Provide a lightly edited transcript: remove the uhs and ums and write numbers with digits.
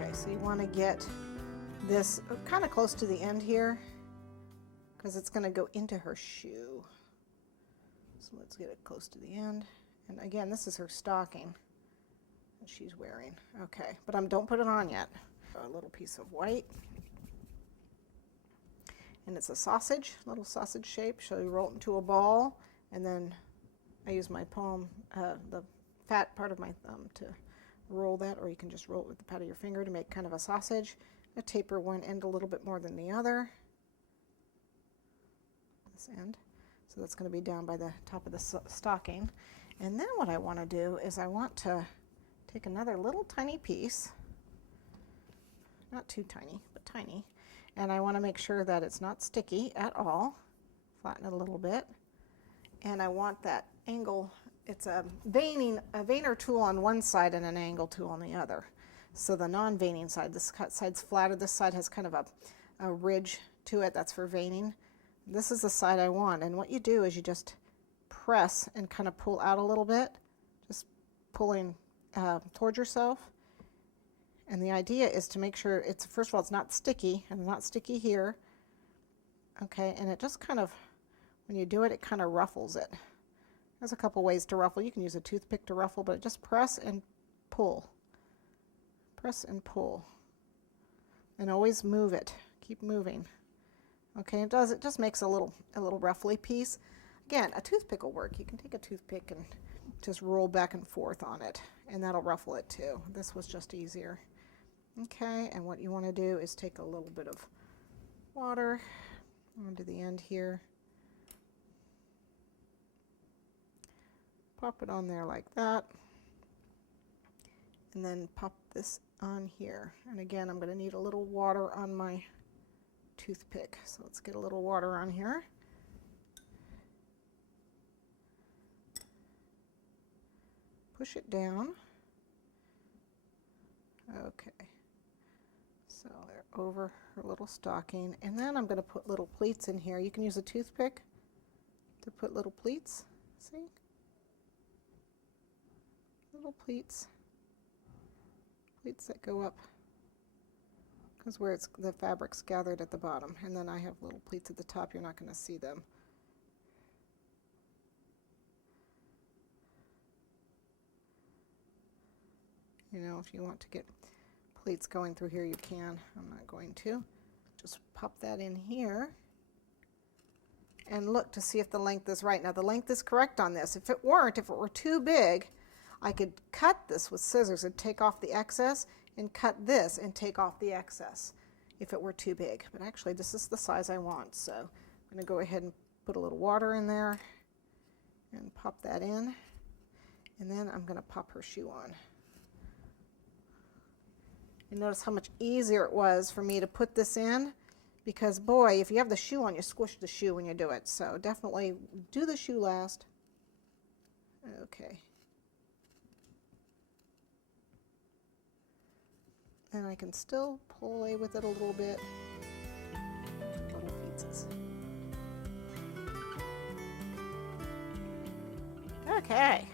Okay, so you want to get this kind of close to the end here because it's going to go into her shoe. So let's get it close to the end. And again, this is her stocking that she's wearing. Okay, but don't put it on yet. A little piece of white. And it's a sausage, little sausage shape. So you roll it into a ball, and then I use my palm, the fat part of my thumb to roll that, or you can just roll it with the pad of your finger to make kind of a sausage. I taper one end a little bit more than the other. This end. So that's going to be down by the top of the stocking. And then what I want to do is I want to take another little tiny piece, not too tiny, but tiny, and I want to make sure that it's not sticky at all. Flatten it a little bit. And I want that angle, it's a veiner tool on one side and an angle tool on the other. So the non-veining side, this side's flatter, this side has kind of a ridge to it, that's for veining. This is the side I want, and what you do is you just press and kind of pull out a little bit, just pulling towards yourself. And the idea is to make sure it's, first of all, it's not sticky, and not sticky here. Okay, and it just kind of, when you do it, it kind of ruffles it. There's a couple ways to ruffle. You can use a toothpick to ruffle, but just press and pull. Press and pull. And always move it. Keep moving. Okay, it just makes a little ruffly piece. Again, a toothpick will work. You can take a toothpick and just roll back and forth on it, and that'll ruffle it too. This was just easier. Okay, and what you want to do is take a little bit of water onto the end here. Pop it on there like that, and then pop this on here. And again, I'm going to need a little water on my toothpick. So let's get a little water on here. Push it down. Okay. So they're over her little stocking. And then I'm going to put little pleats in here. You can use a toothpick to put little pleats. See? Little pleats. Pleats that go up. Because where the fabric's gathered at the bottom, and then I have little pleats at the top. You're not going to see them. You know, if you want to get pleats going through here, you can. I'm not going to. Just pop that in here and look to see if the length is right. Now the length is correct on this. If it weren't, if it were too big, I could cut this with scissors and take off the excess, and cut this and take off the excess if it were too big. But actually this is the size I want, so I'm going to go ahead and put a little water in there and pop that in, and then I'm going to pop her shoe on. You notice how much easier it was for me to put this in, because boy, if you have the shoe on, you squish the shoe when you do it. So definitely do the shoe last. Okay. And I can still play with it a little bit. Little pieces. Okay.